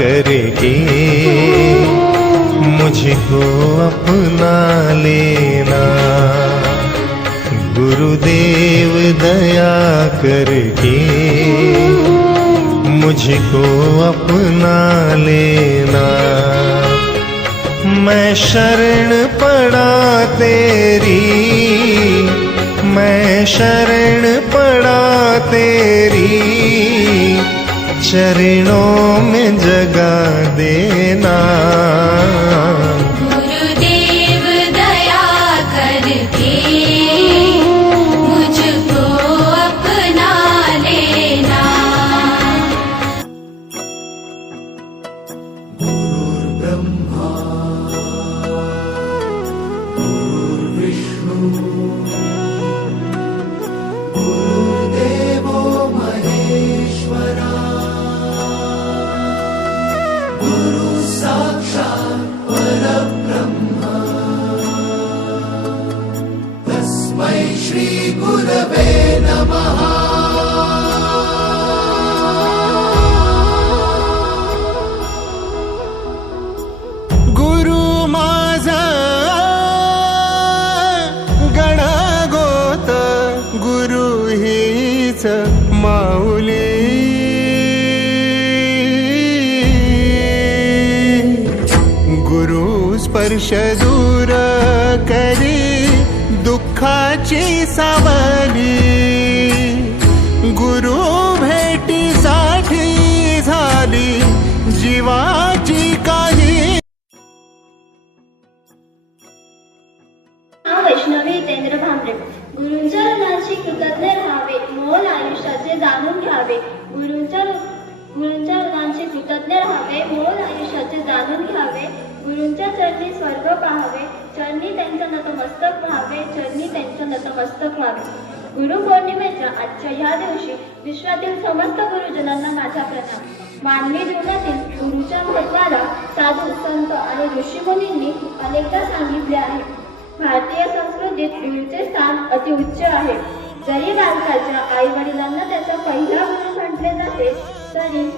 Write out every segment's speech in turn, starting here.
करके मुझको अपना लेना। गुरुदेव दया करके मुझको अपना लेना। मैं शरण पड़ा तेरी। मैं शरण पड़ा तेरी। शरणों में जगा देना। स्पर्श दूर करी दुःखाची सावली. गुरु भेटीसाठी झाली जीवाची काही वैष्णवी भांबरे ऋणाची कृतज्ञ राहावे मोल आयुष्याचे जाणून घ्यावे. कृतज्ञ राहावे मोल आयुष्याचे जाणून घ्यावे. गुरूंच्या चरणी स्वर्ग पाहावे चरणी त्यांचं नतमस्तक व्हावे चरणी त्यांचं नतमस्तक व्हावे. गुरु पौर्णिमेच्या आजच्या ह्या दिवशी विश्वातील समस्त गुरुजनांना माझा प्रणाम. मानवी जीवनातील गुरुच्या महत्वाला साधू संत आणि ऋषीमुनींनी अनेकदा सांगितले आहे. भारतीय संस्कृतीत गुरुचे स्थान अति उच्च आहे. जरी बालकाच्या आई वडिलांना त्याचा पहिला गुरु म्हटले जाते तरी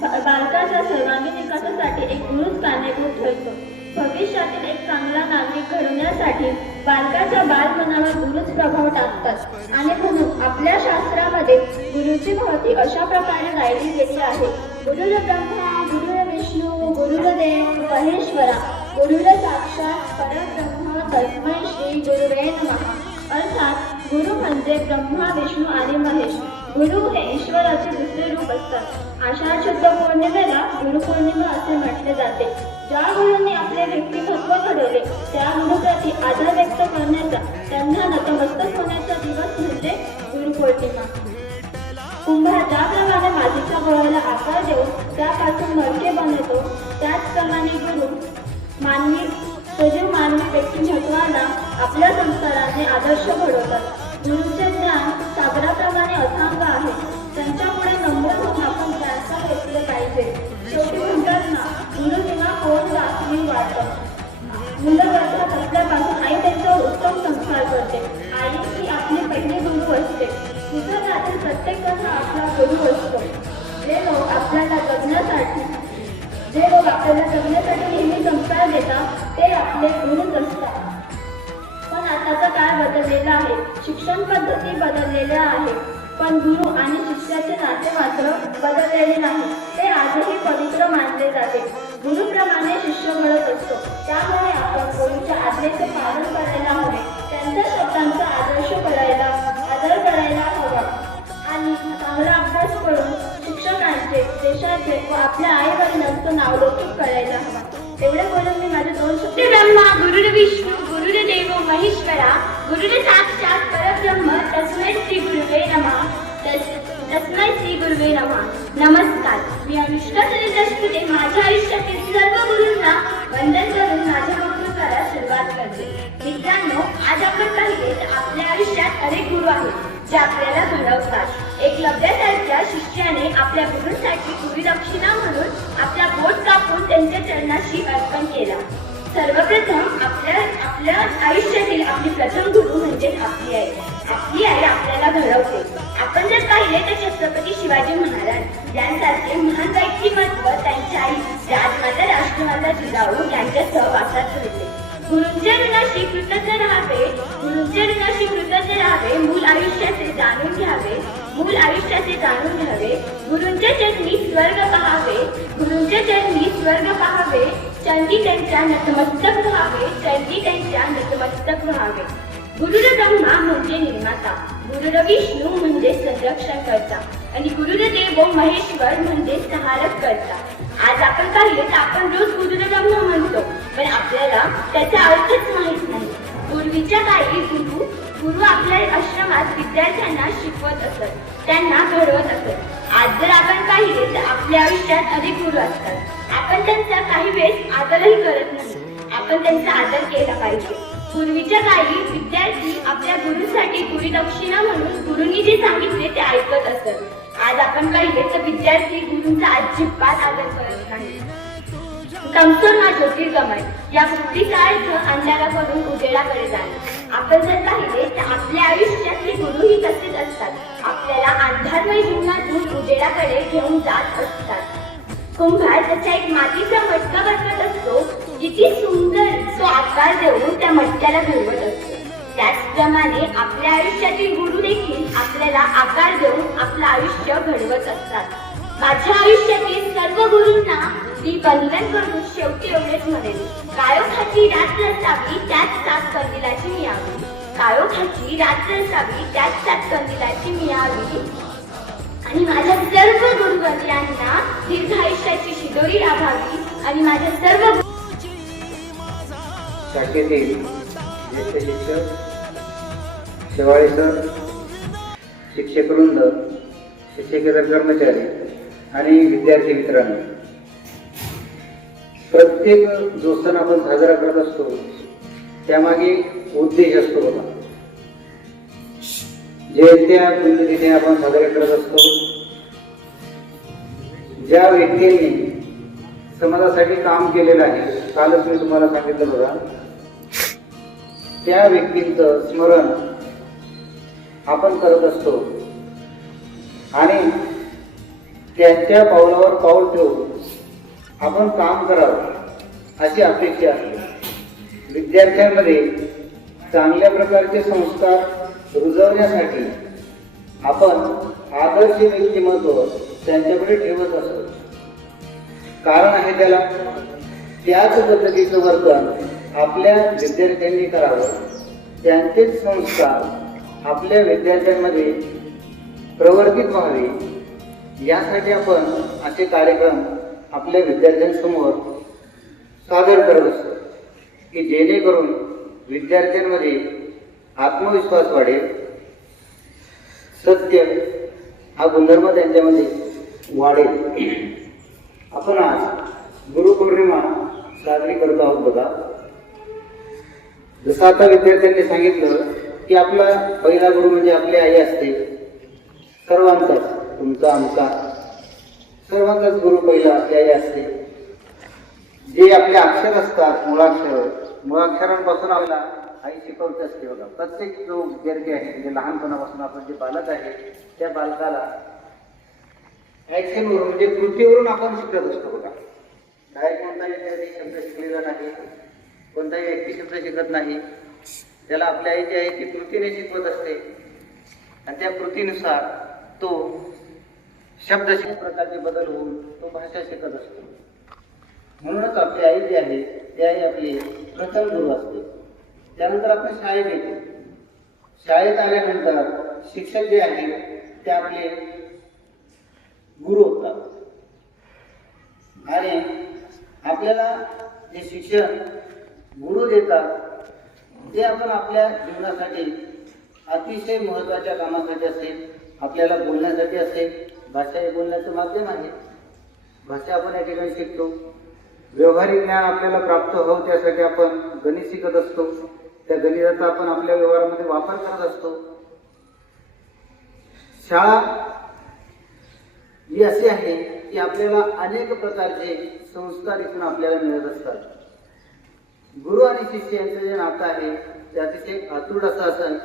बा- बालकाच्या सर्वांगीण विकासासाठी एक गुरुच कारणीभूत ठरतो भविष्यातील एक चांगला नागरिक घडवण्यासाठी बालकाच्या बालमनावर गुरुच प्रभाव टाकतात. आणि म्हणून आपल्या शास्त्रामध्ये गुरुची महती अशा प्रकारे गायली गेली आहे. गुरुर ब्रह्मा गुरुर विष्णू गुरुर देव महेश्वरा गुरुर साक्षात परब्रह्म तस्मै श्री गुरुवे नमः. अर्थात गुरु म्हणजे ब्रह्मा विष्णू आणि महेश. गुरु हे ईश्वराचे दुसरे रूप असतात. आषाढ शुद्ध पौर्णिमेला गुरुपौर्णिमा असे म्हटले जाते. ज्या गुरुंनी आपले व्यक्तिमत्व घडवले त्या गुरुप्रती आदर व्यक्त करण्याचा त्यांना नतमस्तक होण्याचा दिवस म्हणजे गुरुपौर्णिमा कुंभार ज्याप्रमाणे मातीच्या गोळ्याला आकार देऊन त्यापासून मडके बनवतो त्याचप्रमाणे गुरु मानवी सजीव मानवी व्यक्तिमत्वाला आपल्या संस्काराने आदर्श घडवतात. मुलं वर्षात असल्यापासून आई त्यांच्यावर उत्तम संस्कार करते. आई ही आपली पहिली गुरु असते. निसर्गातील प्रत्येक जण आपला गुरु असतो. जे लोक आपल्याला जगण्यासाठी जे लोक आपल्याला जगण्यासाठी नेहमी संस्कार देतात ते आपले गुरुच असतात पण आताचा काळ बदललेला आहे. शिक्षण पद्धती बदललेल्या आहे पण गुरु आणि शिष्याचे नाते मात्र बदललेले नाही. ते आजही पवित्र मानले जाते. गुरुप्रमाणे शिष्य घडत असतो. त्यामुळे आपण गुरुच्या आज्ञेचे पालन करायला हवे. त्यांच्या शब्दांचा आदर्श करायला आदर करायला हवा. आणि चांगला अभ्यास करून शिक्षकांचे देशाचे व आपल्या आई वडिलांचं नावलौकिक करायला हवा. एवढे बोलून मी माझे दोन शब्द गुरुर विष्णू गुरुर देव महेश्वरा गुरुर साक्षात परब्रह्म तस्मै श्री गुरुवे नमः. तस्मै श्री गुरुवे नमस्कार. मी अनुष्का माझ्या आयुष्यातील सर्व गुरूंना वंदन करून माझ्या वक्तृत्वाला सुरुवात करते. मित्रांनो आज आपण पाहिले तर आपल्या आयुष्यात अनेक गुरु आहेत जे आपल्याला घडवतात. एक लब्ध्यासारख्या शिष्याने आपल्या गुरूंसाठी गुरुदक्षिणा म्हणून आपला बोट कापून त्यांच्या चरणाशी अर्पण केला. सर्वप्रथम आपल्या आपल्या आयुष्यातील आपली प्रथम राष्ट्रमाता त्यांच्या सहवासात घडले गुरुंच्या ऋणाशी कृतज्ञ राहावे गुरुंच्या ऋणाशी कृतज्ञ राहावे मूल आयुष्याचे जाणून घ्यावे मूल आयुष्याचे जाणून घ्यावे. गुरुंच्या चरणी स्वर्ग पहावे गुरुंच्या चरणी स्वर्ग पहावे. चरणी त्यांच्या नतमस्तक व्हावे चरणी त्यांच्या नतमस्तक व्हावे. गुरुर ब्रह्मा म्हणजे निर्माता गुरुर विष्णू म्हणजे संरक्षण करता आणि गुरुर देव महेश्वर म्हणजे सहारक करता. आज आपण पाहिले तर आपण रोज गुरुर म्हणतो पण आपल्याला त्याचा अर्थच माहीत नाही. पूर्वीच्या काळी गुरु गुरु आपल्या आश्रमात विद्यार्थ्यांना शिकवत असत त्यांना घडवत असत. आज जर आपण पाहिले तर आपल्या आयुष्यात अनेक गुरु असतात. आपण त्यांचा काही वेळेस आदरही करत नाही. आपण त्यांचा आदर केला पाहिजे. पूर्वीच्या काळी विद्यार्थी आपल्या गुरुसाठी गुरुदक्षिणा म्हणून गुरुंनी जे सांगितले ते ऐकत असत. आज आपण पाहिले तर विद्यार्थी गुरुंचा अजिबात आदर करत नाही. कमसोर हा ज्योतिर्गमय या वृत्तीचा अर्थ अंधाराकडून उजेडाकडे जाणे. आपण जर पाहिले तर आपल्या आयुष्यातले गुरुही तसेच असतात. आपल्याला अंधारमय जीवनातून उजेडाकडे घेऊन जात असतात. कुंभार त्याचा एक मातीचा मटका बनवत असतो. किती सुंदर तो आकार देऊन त्या मटक्याला घडवत असतो. त्याचप्रमाणे आपल्या आयुष्यातील गुरु आपल्याला आकार देऊन आपलं आयुष्य घडवत असतात. माझ्या आयुष्यातील सर्व गुरूंना मी वंदन करून शेवटी एवढेच म्हणेन. कायोखाची रात्र असावी त्याच सात कंदिलाची मिळावी कायोखाची रात्र असावी त्याच सात कंदिलाची मिळावी आणि माझ्या सर्व गुरुवर्यांना दीर्घ आयुष्याची शिदोरी लाभावी आणि माझ्या सर्व शाखेतील ज्येष्ठ शिक्षक शेवाळे सर शिक्षक वृंद शिक्षकेतर कर्मचारी आणि विद्यार्थी मित्रांनो. प्रत्येक जो सण आपण साजरा करत असतो त्यामागे उद्देश असतो बघा. जयंत्या पुण्यतिथी आपण साजरे करत असतो ज्या व्यक्तींनी समाजासाठी काम केलेलं आहे कालच मी तुम्हाला सांगितलं बघा. त्या व्यक्तींचं स्मरण आपण करत असतो. आणि त्यांच्या पावलावर पाऊल ठेवून आपण काम करावं अशी अपेक्षा असते. विद्यार्थ्यांमध्ये चांगल्या प्रकारचे संस्कार रुजवण्यासाठी आपण आदर्श व्यक्तिमत्व त्यांच्याकडे ठेवत असतो. कारण आहे त्याला त्याच पद्धतीचं वर्तन आपल्या विद्यार्थ्यांनी करावं त्यांचेच संस्कार आपल्या विद्यार्थ्यांमध्ये प्रवर्तित व्हावे. यासाठी आपण असे कार्यक्रम आपल्या विद्यार्थ्यांसमोर सादर करत असतो की जेणेकरून विद्यार्थ्यांमध्ये आत्मविश्वास वाढेल. सत्य हा गुणधर्म त्यांच्यामध्ये वाढेल. आपण आज गुरुपौर्णिमा साजरी करत आहोत बघा. जसं आता विद्यार्थ्यांनी सांगितलं की आपला पहिला गुरु म्हणजे आपली आई असते. सर्वांचाच तुमचा आमचा. सर्वांचाच गुरु पहिला आपली आई असते. जे आपले अक्षर असतात मुळाक्षर मुळाक्षरांपासून आपल्याला आई शिकवते असते बघा. प्रत्येक जो विद्यार्थी आहे म्हणजे लहानपणापासून आपण जे बालक आहे त्या बालकाला ऍक्शनवरून म्हणजे कृतीवरून आपण शिकत असतो बघा. काय कोणताही विद्यार्थी शब्द शिकलेला नाही कोणताही व्यक्ती शब्द शिकत नाही त्याला आपल्या आई जी आहे ती कृतीने शिकवत असते. आणि त्या कृतीनुसार तो शब्द प्रकारचे बदल होऊन तो भाषा शिकत असतो. म्हणूनच आपली आई जी आहे ती आई आपली प्रथम गुरु असते. त्यानंतर आपण शाळेत येतो. शाळेत आल्यानंतर शिक्षक जे आहे ते आपले गुरु होतात. आणि आपल्याला जे शिक्षण गुरु देतात ते आपण आपल्या जीवनासाठी अतिशय महत्त्वाच्या कामासाठी असेल आपल्याला बोलण्यासाठी असेल भाषा हे बोलण्याचं माध्यम आहे. भाषा आपण या ठिकाणी शिकतो. व्यवहारिक ज्ञान आपल्याला प्राप्त व्हावं त्यासाठी आपण गणित शिकत असतो. त्या गणिताचा आपण आपल्या व्यवहारामध्ये वापर करत असतो. शाळा ही अशी आहे की आपल्याला अनेक प्रकारचे संस्कार इथून आपल्याला मिळत असतात. गुरु आणि शिष्य यांचं जे नातं आहे ते अतिशय अतूट असं असं